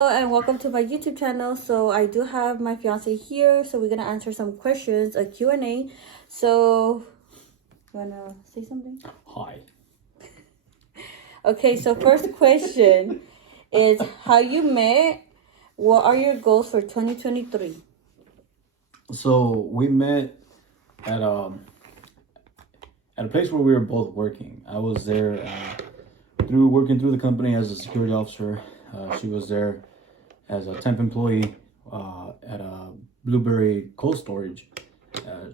Hello and welcome to my YouTube channel. So I do have my fiance here, so we're gonna answer some questions, a Q&A. So you wanna say something? Hi. Okay, so first question is how you met. What are your goals for 2023? So we met at a place where we were both working. I was there through working through the company as a security officer. She was there as a temp employee at a Blueberry cold storage. Uh,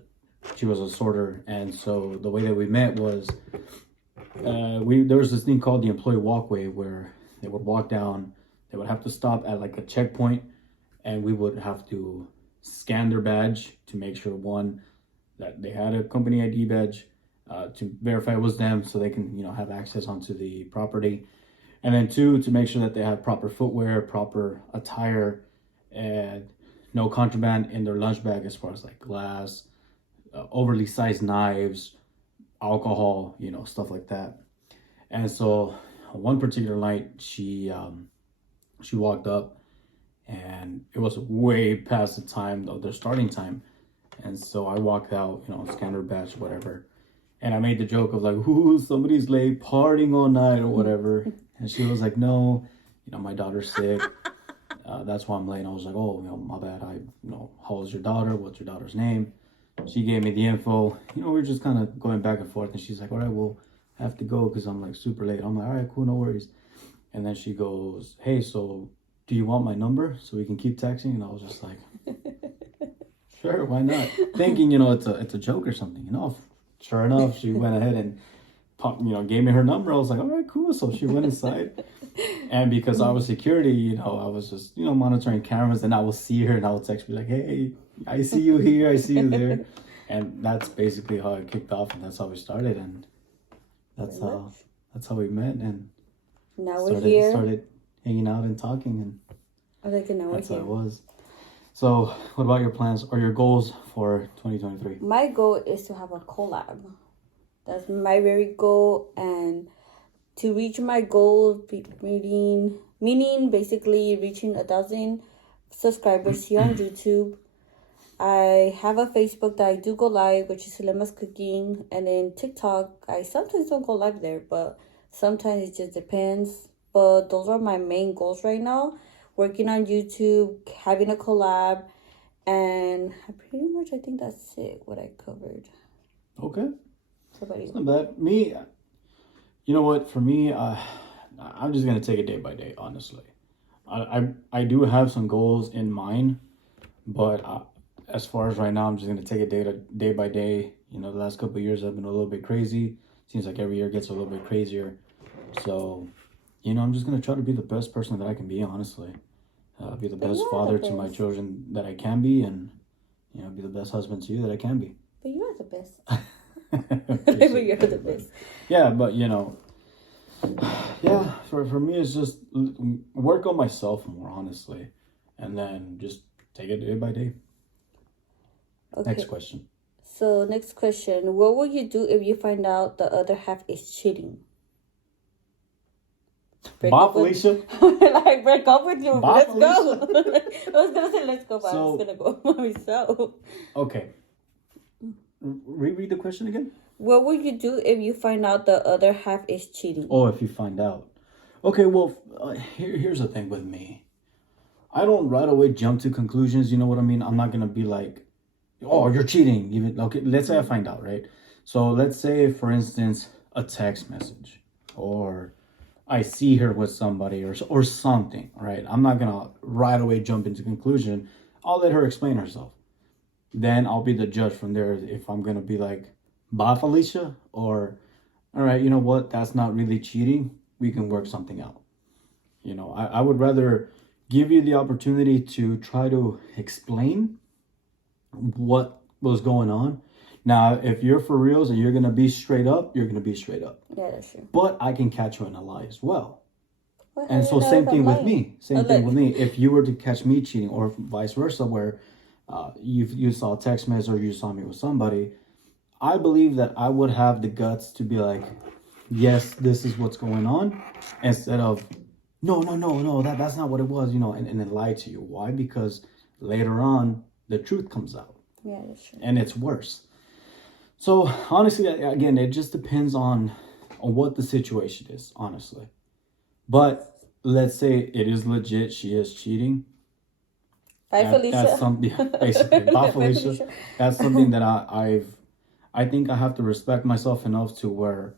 she was a sorter, and so the way that we met was we there was this thing called the employee walkway where they would walk down. They would have to stop at like a checkpoint, and we would have to scan their badge to make sure one that they had a company ID badge to verify it was them, so they can have access onto the property, and then two to make sure that they have proper footwear, proper attire, and no contraband in their lunch bag as far as like glass, overly sized knives, alcohol, stuff like that. And so one particular night she walked up and it was way past the time of their starting time. And so I walked out, scanned her badge, whatever. And I made the joke of like, ooh, somebody's late partying all night or whatever. And she was like, no, my daughter's sick. That's why I'm late. And I was like, oh, my bad. How old's your daughter? What's your daughter's name? She gave me the info. We were just kind of going back and forth. And she's like, all right, well, I have to go because I'm like super late. I'm like, all right, cool, no worries. And then she goes, hey, so do you want my number so we can keep texting? And I was just like, sure, why not? Thinking, it's a joke or something. Sure enough, she went ahead and gave me her number. I was like, all right, cool. So she went inside. And because I was security, I was just, monitoring cameras, and I will see her and I will text me like, hey, I see you here, I see you there. And that's basically how it kicked off, and that's how we started, and that's how we met, and Now we're here. started hanging out and talking, and Now that's we're how it here. was. So what about your plans or your goals for 2023? My goal is to have a collab. That's my very goal, and to reach my goal, meaning basically reaching 1,000 subscribers here on YouTube. I have a Facebook that I do go live, which is Selema's Cooking, and then TikTok, I sometimes don't go live there, but sometimes it just depends. But those are my main goals right now. Working on YouTube, having a collab, and pretty much I think that's it, what I covered. Okay. How about you? It's not bad. Me, you know what? For me, I'm just gonna take it day by day. Honestly, I do have some goals in mind, but as far as right now, I'm just gonna take it day by day. The last couple of years have been a little bit crazy. Seems like every year gets a little bit crazier. So, I'm just gonna try to be the best person that I can be. Honestly, be the best father to my children that I can be, and be the best husband to you that I can be. But you are the best. But you're the best. Yeah, but yeah, for me, it's just work on myself more, honestly, and then just take it day by day. Okay. Next question. So next question: what will you do if you find out the other half is cheating? Bye, Felicia. Like break up with you. Bye, Let's go. I was gonna say let's go, but I was gonna go by myself. Okay. Reread the question again. What will you do if you find out the other half is cheating? Oh, if you find out. Okay, well, here's the thing with me. I don't right away jump to conclusions. You know what I mean? I'm not gonna be like, oh, you're cheating. Even okay, let's say I find out, right? So let's say, for instance, a text message, or I see her with somebody, or something, right? I'm not gonna right away jump into conclusion. I'll let her explain herself. Then I'll be the judge from there if I'm gonna be like, bye, Felicia, or all right, you know what? That's not really cheating. We can work something out. I would rather give you the opportunity to try to explain what was going on. Now, if you're for reals and you're going to be straight up, you're going to be straight up. Yeah, that's true. But I can catch you in a lie as well. Well, And so same thing with me. Same thing with me. If you were to catch me cheating, or vice versa, where you saw a text message or you saw me with somebody, I believe that I would have the guts to be like, yes, this is what's going on, instead of no, that's not what it was, and then lie to you. Why? Because later on, the truth comes out. Yeah, that's true. And it's worse. So honestly, again, it just depends on what the situation is, honestly. But let's say it is legit, she is cheating. Bye, Felicia. That's something, basically. Bye, Felicia. That's something that I think I have to respect myself enough to where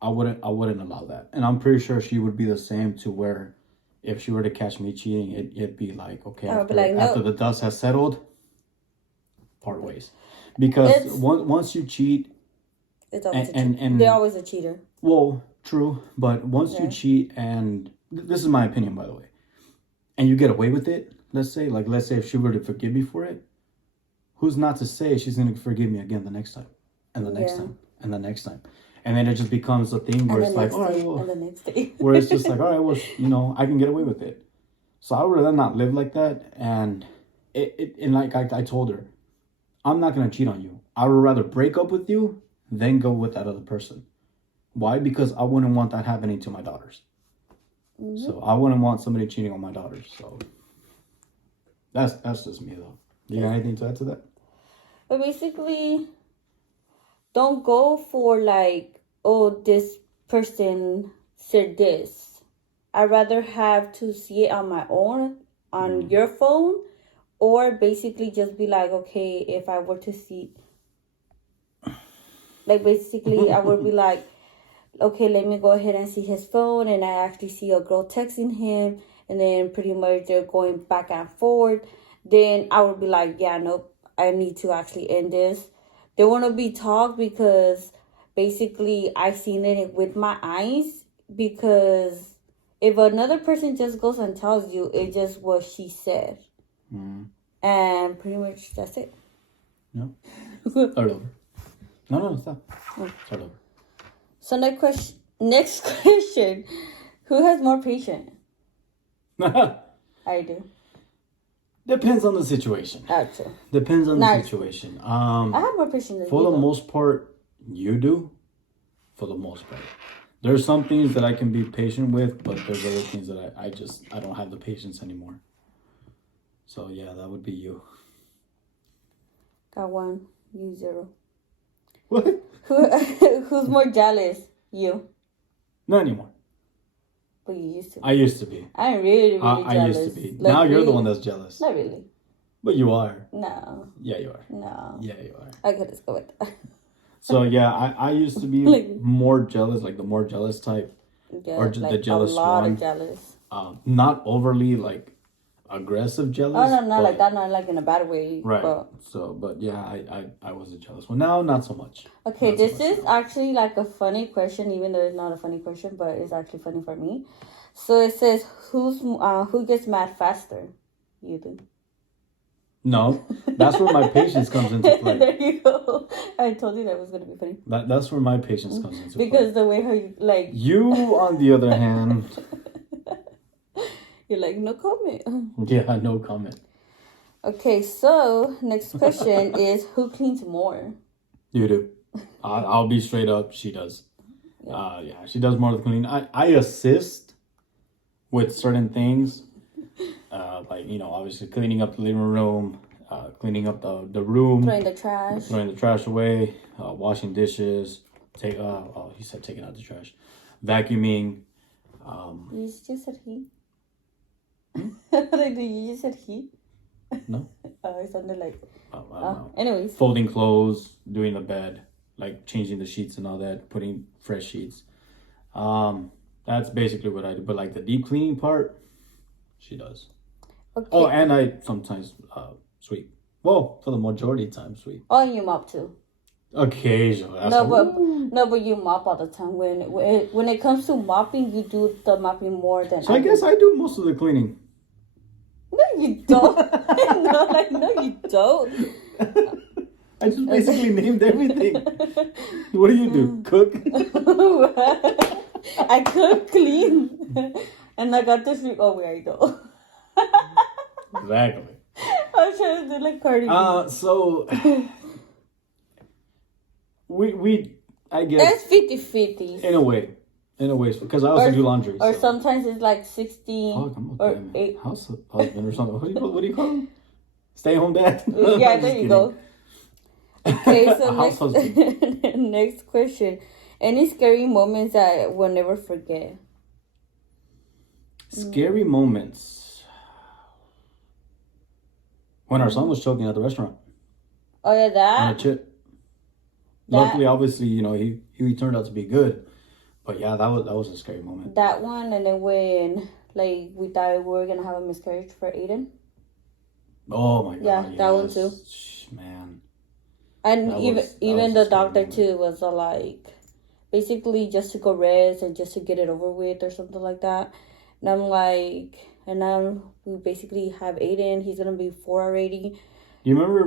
I wouldn't allow that. And I'm pretty sure she would be the same, to where if she were to catch me cheating, it'd be like, okay, after the dust has settled, part ways. Because once you cheat, it's always and they're always a cheater. Well, true, but once you cheat, and this is my opinion, by the way, and you get away with it, let's say if she were to forgive me for it, who's not to say she's going to forgive me again the next time, and the next time, and the next time. And then it just becomes a thing where it's like, all right, well, and the next day. where it's just like, all right, well, I can get away with it. So I would rather not live like that. And and like I told her, I'm not going to cheat on you. I would rather break up with you than go with that other person. Why? Because I wouldn't want that happening to my daughters. Mm-hmm. So I wouldn't want somebody cheating on my daughters. So that's just me, though. You got anything to add to that? But basically, don't go for like, oh, this person said this. I'd rather have to see it on my own, on your phone, or basically just be like, okay, if I were to see, like, basically I would be like, okay, let me go ahead and see his phone, and I actually see a girl texting him, and then pretty much they're going back and forth. Then I would be like, yeah, nope, I need to actually end this. There won't be talk, because basically I seen it with my eyes. Because if another person just goes and tells you, it's just what she said. Mm. And pretty much that's it. No. Start over. No, stop. Start over. So next question. Who has more patience? I do. Depends on the situation. True. Depends on the situation. I have more patience than for the most part, you do. For the most part. There's some things that I can be patient with, but there's other things that I don't have the patience anymore. So yeah, that would be you. Got 1, you 0. What? Who's more jealous? You. Not anymore. But you used to be. I used to be. I'm really jealous. I used to be. Like, now you're the one that's jealous. Not really. But you are. No. Yeah, you are. No. Yeah, you are. I could just go with that. So yeah, I used to be more jealous, like the more jealous type. Yeah, or like the jealous a lot one. Of jealous. Not overly like aggressive jealous. Oh, no, not like that, not like in a bad way. Right. But yeah, I was a jealous one. Now, not so much. Okay, not this so much is actually like a funny question, even though it's not a funny question, but it's actually funny for me. So it says, who gets mad faster? You do. No, that's where my patience comes into play. There you go. I told you that was going to be funny. That's where my patience comes into play. Because the way how you, like... You, on the other hand... You're like, no comment. Yeah, no comment. Okay, so next question is, who cleans more? You do. I'll be straight up. She does. Yeah, she does more of the cleaning. I assist with certain things. Like, obviously cleaning up the living room, cleaning up the room. Throwing the trash away, washing dishes. He said taking out the trash. Vacuuming. You just said he? Like, you just said he? No. It sounded like... I don't know. Anyways. Folding clothes, doing the bed, like changing the sheets and all that, putting fresh sheets. That's basically what I do. But like the deep cleaning part, she does. Okay. Oh, and I sometimes sweep. Well, for the majority of the time, sweep. Oh, and you mop too. Occasionally. No, but you mop all the time. When it comes to mopping, you do the mopping more than. So I guess I do most of the cleaning. No, you don't. No, you don't. I just basically named everything. What do you do? Cook? I cook, clean, and I got this week. Oh, wait, I don't. Exactly. I was trying to do like Cardi B. So we I guess that's 50-50. in a way. In a way, because I also do laundry. Or so. sometimes it's like 16 or 8. House husband or something. What do you call him? Stay home dad. Yeah, there you go. Okay, so next next question. Any scary moments that I will never forget? Scary moments. When our son was choking at the restaurant. Oh yeah, that. On a chip. Luckily, obviously, he turned out to be good. But yeah, that was a scary moment. That one, and then when we thought we were gonna have a miscarriage for Aiden. Oh my god! Yeah, that one too. Man. And even the doctor too was like, basically just to go rest and just to get it over with or something like that. And I'm like, and now we basically have Aiden. He's gonna be 4 already. You remember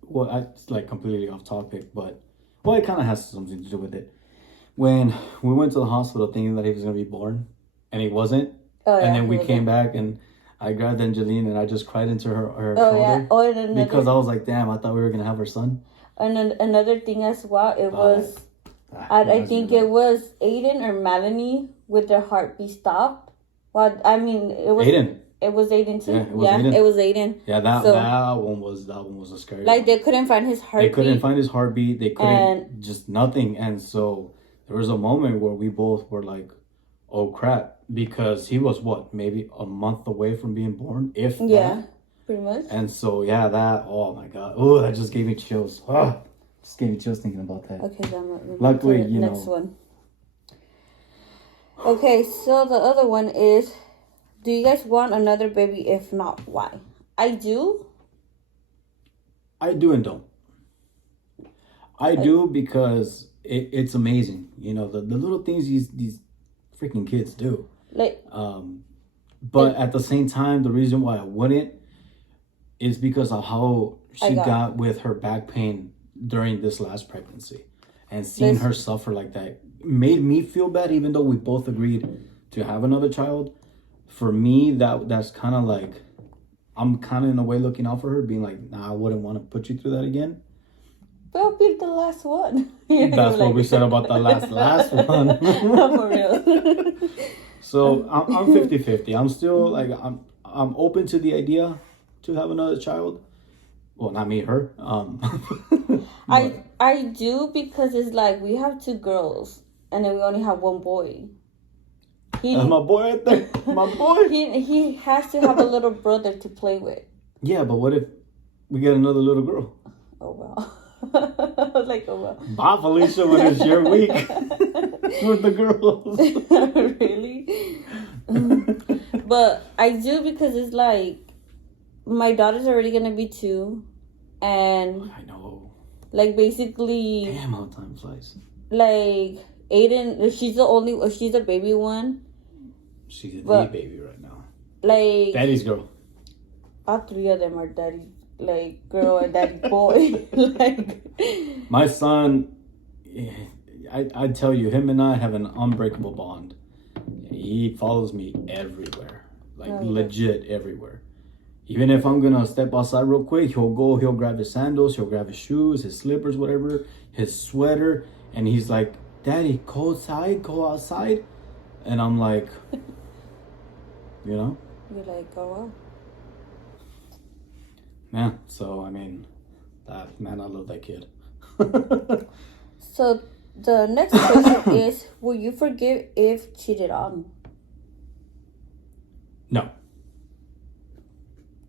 what? It's like completely off topic, but it kind of has something to do with it. When we went to the hospital thinking that he was going to be born, and he wasn't. Oh, yeah, and then we came back, and I grabbed Angeline, and I just cried into her shoulder. Yeah. Oh, and because I was like, damn, I thought we were going to have our son. And then another thing as well, I think it was Aiden or Melanie with their heartbeat stopped. Well, I mean, it was... Aiden. It was Aiden too. It was Aiden. Yeah, that one was a scary. Like, they couldn't find his heartbeat. They couldn't find his heartbeat. They couldn't, just nothing. And so... there was a moment where we both were like, oh crap, because he was maybe a month away from being born, if that. Pretty much. And so, oh my god. Oh, that just gave me chills. Just gave me chills thinking about that. Okay, then luckily, next one. Okay, so the other one is, do you guys want another baby? If not, why? I do. I do and don't. I do because... It's amazing, the little things these freaking kids do. But at the same time, the reason why I wouldn't is because of how she got with her back pain during this last pregnancy, and seeing her suffer like that made me feel bad. Even though we both agreed to have another child, for me that's kind of like, I'm kind of in a way looking out for her, being like, nah, I wouldn't want to put you through that again. That'll be the last one. That's what we said about the last one. No, for real. So I'm 50-50. I'm still like, I'm open to the idea to have another child. Well, not me, her. I do, because it's like we have 2 girls and then we only have 1 boy. My boy right there. My boy. He has to have a little brother to play with. Yeah, but what if we get another little girl? Oh well. I was like, oh well. Bye, Felicia, when it's your week with the girls. Really? But I do, because it's like, my daughter's already gonna be 2, and I know. Like, basically, damn, how time flies. Like, Aiden, she's the baby one. She's the baby right now. Like, daddy's girl. All 3 of them are daddy. Like, girl and daddy boy. Like, my son, I tell you, him and I have an unbreakable bond. He follows me everywhere, like legit everywhere. Even if I'm gonna step outside real quick, he'll grab his sandals, he'll grab his shoes, his slippers, whatever, his sweater, and he's like, Daddy, go outside. And I'm like, You're like, oh wow. Yeah, so I mean, I love that kid. So the next question is, will you forgive if cheated on? No.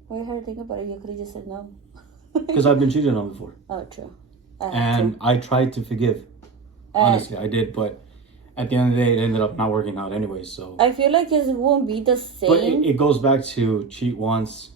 Well, you had to think about it. You could have just said no. Because I've been cheated on before. Oh, true. I tried to forgive. Honestly, I did, but at the end of the day, it ended up not working out anyway. So I feel like it won't be the same. But it goes back to cheat once,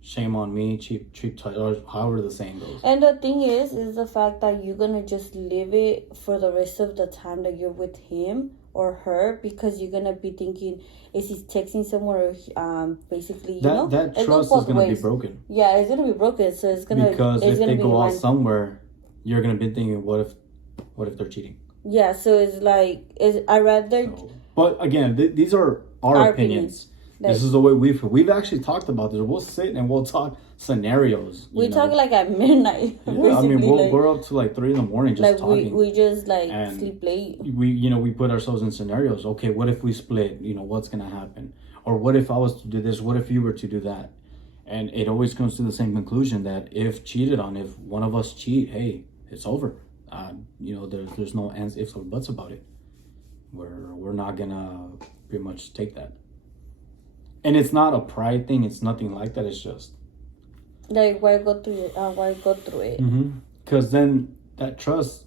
shame on me, cheat twice, or however the saying goes. And the thing is the fact that you're gonna just live it for the rest of the time that you're with him or her, because you're gonna be thinking, is he texting someone, or basically, that trust is gonna be broken. Yeah, it's gonna be broken. So it's gonna, because if they go out somewhere, you're gonna be thinking, what if they're cheating? Yeah, so it's like, I rather. So, but again, these are our opinions. This is the way we've actually talked about this. We'll sit and we'll talk scenarios. We talk like at midnight. Yeah, I mean we're up to like 3 a.m. just like talking. We just like sleep late. We put ourselves in scenarios. Okay, what if we split? What's gonna happen? Or what if I was to do this? What if you were to do that? And it always comes to the same conclusion that if one of us cheat, hey, it's over. There's no ands, ifs, or buts about it. We're not gonna pretty much take that. And it's not a pride thing. It's nothing like that. It's just like why go through it? Because then that trust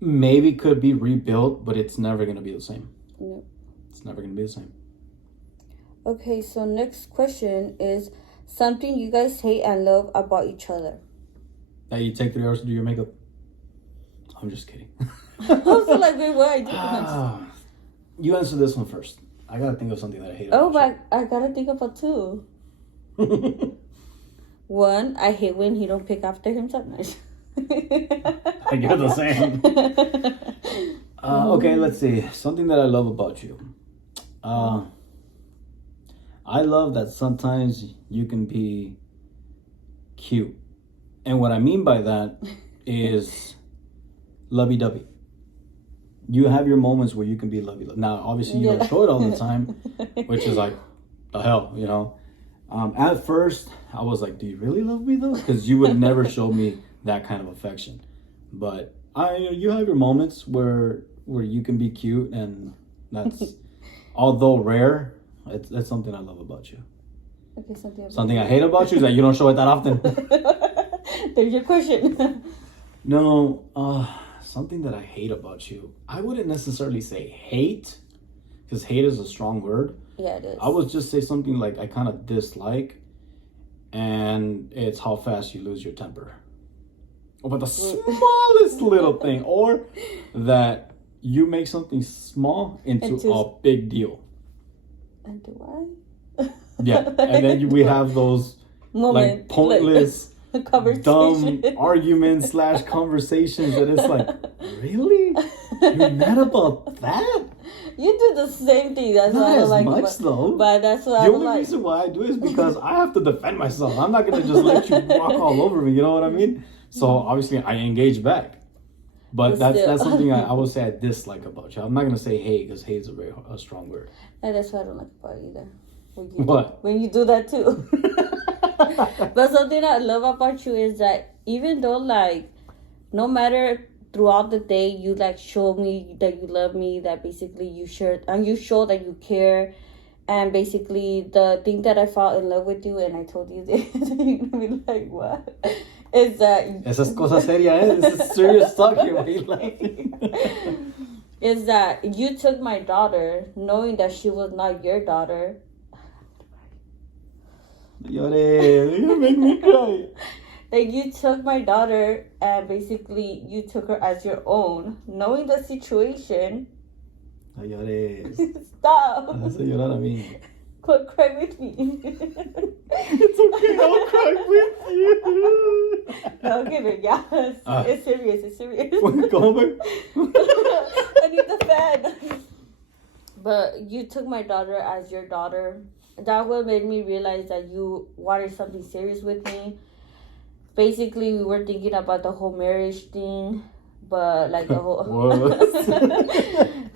maybe could be rebuilt, but it's never gonna be the same. No. It's never gonna be the same. Okay, so next question is something you guys hate and love about each other. That you take 3 hours to do your makeup. I'm just kidding. I was like, wait, what? I did You answer this one first. I gotta think of something that I hate. Oh, but I gotta think about 2. One, I hate when he don't pick after himself. I get the same. Okay, let's see. Something that I love about you. I love that sometimes you can be cute. And what I mean by that is lovey-dovey. You have your moments where you can be lovey-dovey. Now, obviously, you don't show it all the time, which is like, the hell, At first, I was like, do you really love me, though? Because you would never show me that kind of affection. But you have your moments where you can be cute, and that's, although rare, that's something I love about you. Okay, something I hate about you is that you don't show it that often. There's your question. No, something that I hate about you. I wouldn't necessarily say hate, because hate is a strong word. Yeah, it is. I would just say something like I kind of dislike, and it's how fast you lose your temper. About the smallest little thing, or that you make something small into a big deal. And do I? Yeah, and then we have those like pointless, dumb arguments / conversations that it's like, really? You're mad about that? You do the same thing. That's not what I as like. Much though. But that's what the only like. reason why I do it is because I have to defend myself. I'm not gonna just let you walk all over me. You know what I mean? So obviously I engage back. But that's something I would say I dislike about you. I'm not gonna say hate, because hate is a strong word. And that's what I don't like about you either. When you do that too. But something I love about you is that even though like no matter throughout the day you like show me that you love me, that basically you share and you show that you care, and basically the thing that I fell in love with you and I told you this, you're gonna be like, what? Is that esa es cosa seria, eh? This is serious talk here. Why are you laughing? Is that you took my daughter knowing that she was not your daughter. Llore, you make me cry. Like you took my daughter and basically you took her as your own, knowing the situation. No llores. Stop. No hace llorar a mí. Quit cry with me. It's okay, I'll cry with you. No, okay, but yeah, it's serious. It's serious. Go back. I need the fan. But you took my daughter as your daughter. That what made me realize that you wanted something serious with me. Basically, we were thinking about the whole marriage thing, but like the whole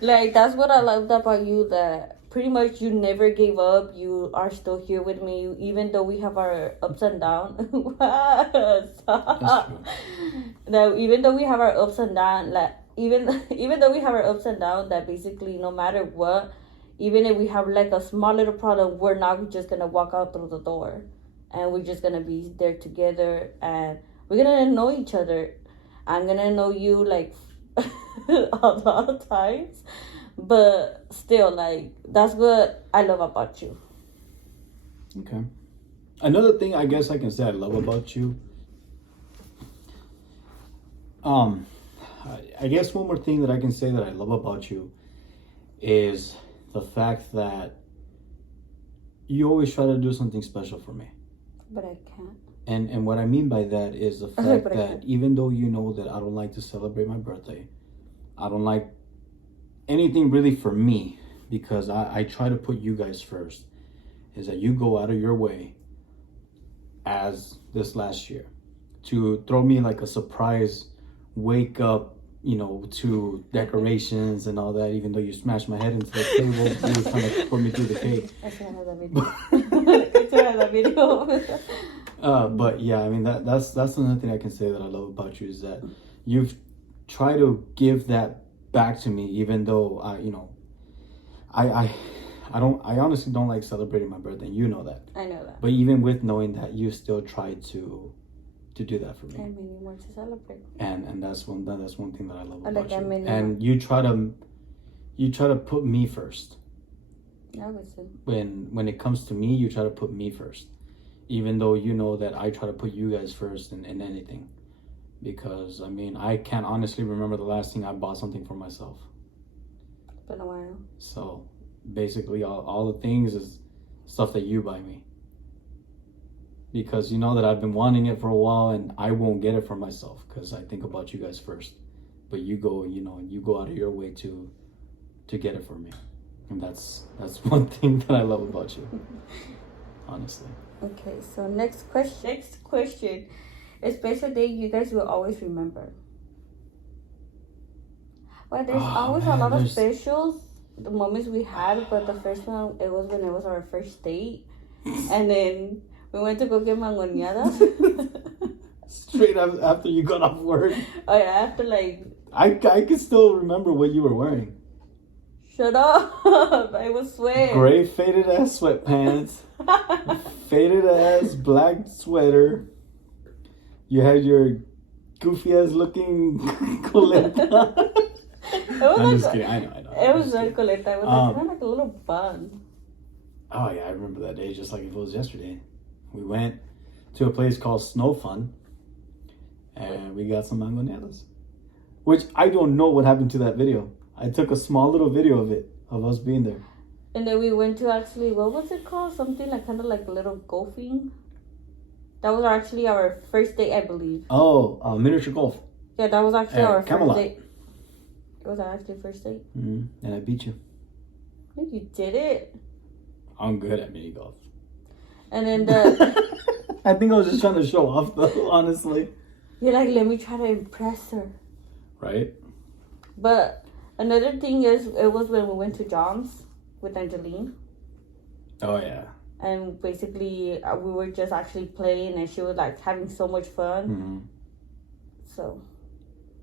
like that's what I loved about you, that pretty much you never gave up. You are still here with me, even though we have our ups and downs. That even though we have our ups and downs, like even though we have our ups and downs, that basically no matter what, even if we have like a small little problem, we're not just gonna walk out through the door, and we're just gonna be there together, and we're gonna know each other. I'm gonna know you like a lot of times, but still, like that's what I love about you. Okay. Another thing I guess I can say I love about you. I guess one more thing that I can say that I love about you is the fact that you always try to do something special for me. But I can't. And what I mean by that is the fact that even though you know that I don't like to celebrate my birthday, I don't like anything really for me, because I try to put you guys first. is that you go out of your way, as this last year, to throw me like a surprise wake up, to decorations and all that. Even though you smashed my head into the table, you were trying to put me through the cake. I still have that video. I still have that video. But yeah, I mean that's another thing I can say that I love about you is that you've tried to give that back to me, even though I honestly don't like celebrating my birthday. You know that. I know that. But even with knowing that, you still try to do that for me. And many more to celebrate. And that's one thing that I love about like you. many And you try to put me first. I would say. When it comes to me, you try to put me first. Even though you know that I try to put you guys first in anything. Because, I mean, I can't honestly remember the last thing I bought something for myself. It's been a while. So, basically, all the things is stuff that you buy me. Because you know that I've been wanting it for a while and I won't get it for myself because I think about you guys first. But you go out of your way to get it for me. And that's one thing that I love about you. Honestly. Okay, so next question. A special day you guys will always remember. Well, there's always a lot of specials, the moments we had, but the first one, it was when it was our first date. And then we went to go get mangoneadas. Straight after you got off work. Oh yeah, after like... I can still remember what you were wearing. Shut up! I was sweating. Gray faded ass sweatpants. Faded ass black sweater. You had your goofy ass looking coleta. I'm just kidding. I know. It was not coleta. It was kind of like a little bun. Oh yeah, I remember that day just like if it was yesterday. We went to a place called Snow Fun, and we got some mangoneadas. Which I don't know what happened to that video. I took a small little video of it, of us being there. And then we went to actually, what was it called? Something like kind of like a little golfing. That was actually our first date, I believe. Oh, miniature golf. Yeah, that was actually our Camelot. first date. It was our actually first date. Mm-hmm. And I beat you. I think you did it. I'm good at mini golf. And then I think I was just trying to show off though, honestly. You're like, let me try to impress her. Right? But another thing is, it was when we went to John's with Angeline. Oh, yeah. And basically, we were just actually playing and she was like having so much fun. Mm-hmm. So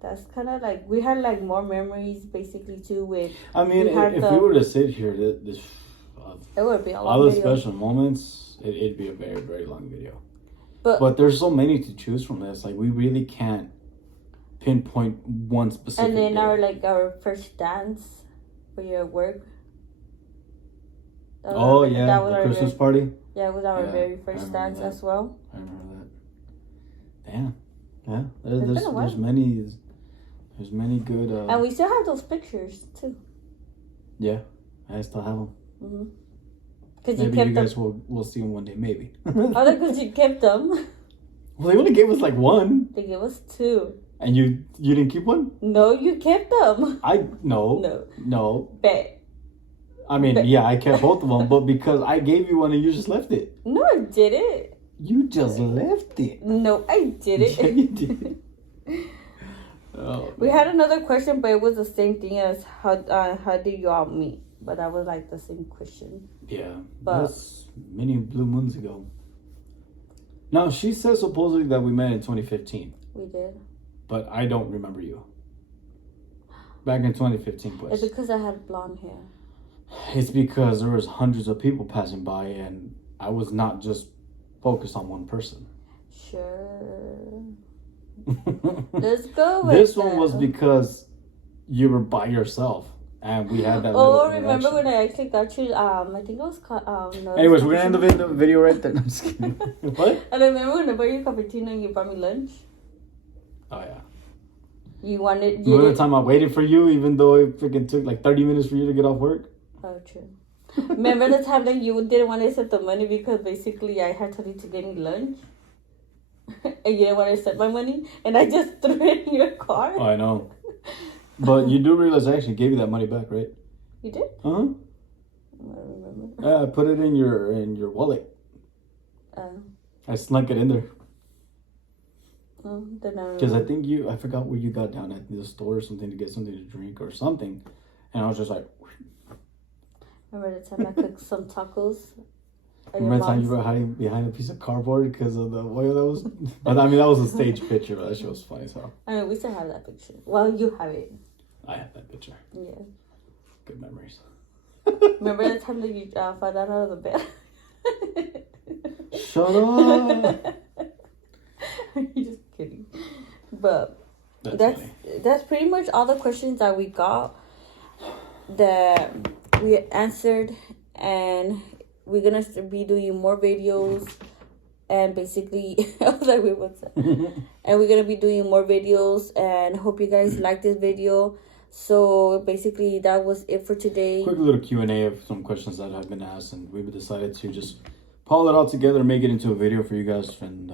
that's kind of like, we had like more memories basically too with... I mean, if we were to sit here, this it would be a long all the video. special moments, it'd be a very, very long video. But there's so many to choose from this. Like, we really can't pinpoint one specific and then day. our first dance for your work. That was the Christmas party. Yeah, it was our very first dance as well. I remember that. Damn. Yeah, there's many good. And we still have those pictures too. Yeah, I still have them. Mm-hmm. Maybe you guys will see them one day, maybe. Oh, because you kept them. Well, they only gave us like one. They gave us two. And you didn't keep one? No, you kept them. No. Bet. I mean, yeah, I kept both of them, but because I gave you one and you just left it. No, I didn't. You just left it. No, I didn't. Yeah, you did. Oh, we had another question, but it was the same thing as how did you all meet? But that was like the same question. Yeah, but that's many blue moons ago. Now, she says supposedly that we met in 2015. We did. But I don't remember you. Back in 2015, pues. It's because I had blonde hair. It's because there was hundreds of people passing by and I was not just focused on one person. Sure. Let's go with this one was because you were by yourself and we had that Oh, remember when I actually got you, I think it was called, no. Anyways, we're going to end the video right there. I'm just kidding. What? I remember when I bought you cappuccino and you brought me lunch. Oh, yeah. You wanted... Remember the time I waited for you even though it freaking took like 30 minutes for you to get off work? Oh, true. Remember the time that you didn't want to accept the money because basically I had told you to get me lunch? And you didn't want to accept my money? And I just threw it in your car? Oh, I know. But you do realize I actually gave you that money back, right? You did? Uh-huh. I don't remember. I put it in your wallet. I snuck it in there. Because I think I forgot where you got down at the store or something to get something to drink or something. And I was just like... Remember the time I cooked some tacos? Remember the time you were hiding behind a piece of cardboard because of the oil that was... But I mean, that was a stage picture, but that shit was funny as hell. I mean, we still have that picture. Well, you have it. I have that picture. Yeah. Good memories. Remember the time that you fell down out of the bed? Shut up! You're just kidding. But That's that's pretty much all the questions that we got that we answered, and we're gonna be doing more videos. And basically, I was like, wait, what's that? And we're gonna be doing more videos, and hope you guys like this video. So basically, that was it for today. Quick little Q&A of some questions that have been asked, and we've decided to just pull it all together and make it into a video for you guys. And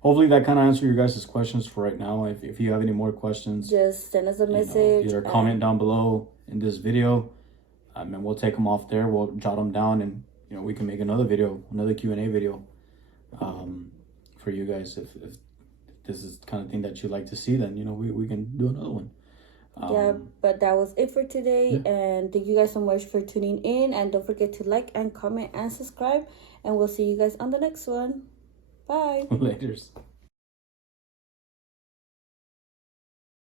hopefully that kind of answers your guys' questions for right now. If you have any more questions, just send us a message. Either comment down below in this video, and we'll take them off there. We'll jot them down, and we can make another video, another Q&A video for you guys. If this is the kind of thing that you like to see, then we can do another one. But that was it for today, and thank you guys so much for tuning in, and don't forget to like and comment and subscribe, and we'll see you guys on the next one. Bye. Laters.